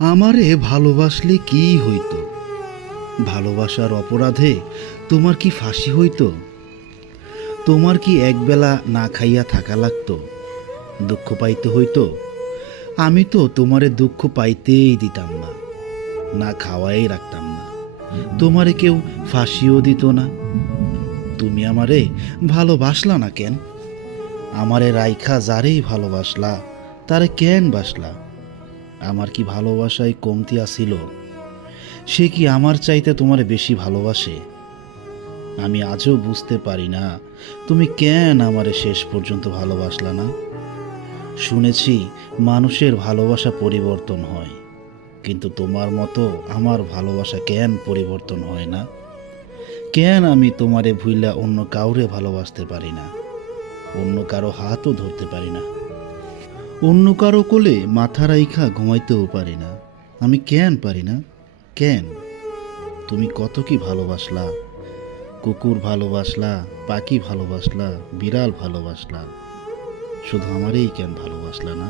আমারে ভালোবাসলে কি হইতো? ভালোবাসার অপরাধে তোমার কি ফাঁসি হইতো? তোমার কি একবেলা না খাইয়া থাকা লাগতো? দুঃখ পাইতে হইতো? আমি তো তোমারে দুঃখ পাইতেই দিতাম না, না খাওয়াই রাখতাম না। তোমারে কেউ ফাঁসিও দিত না। তুমি আমারে ভালোবাসলা না কেন? আমারে রাইখা যারেই ভালোবাসলা, তারে কেন বাসলা? আমার কি ভালোবাসায় কমতি আসিল? সে কি আমার চাইতে তোমারে বেশি ভালোবাসে? আমি আজও বুঝতে পারি না তুমি কেন আমারে শেষ পর্যন্ত ভালোবাসলা না। শুনেছি মানুষের ভালোবাসা পরিবর্তন হয়, কিন্তু তোমার মতো আমার ভালোবাসা কেন পরিবর্তন হয় না? কেন আমি তোমারে ভুইলা অন্য কাউরে ভালোবাসতে পারি না? অন্য কারো হাতও ধরতে পারি না, অন্য কারো কোলে মাথা রাইখা ঘুমাইতেও পারি না। আমি কেন পারি না? কেন? তুমি কত কি ভালোবাসলা, কুকুর ভালোবাসলা, পাখি ভালোবাসলা, বিড়াল ভালোবাসলা, শুধু আমারই কেন ভালোবাসলা না?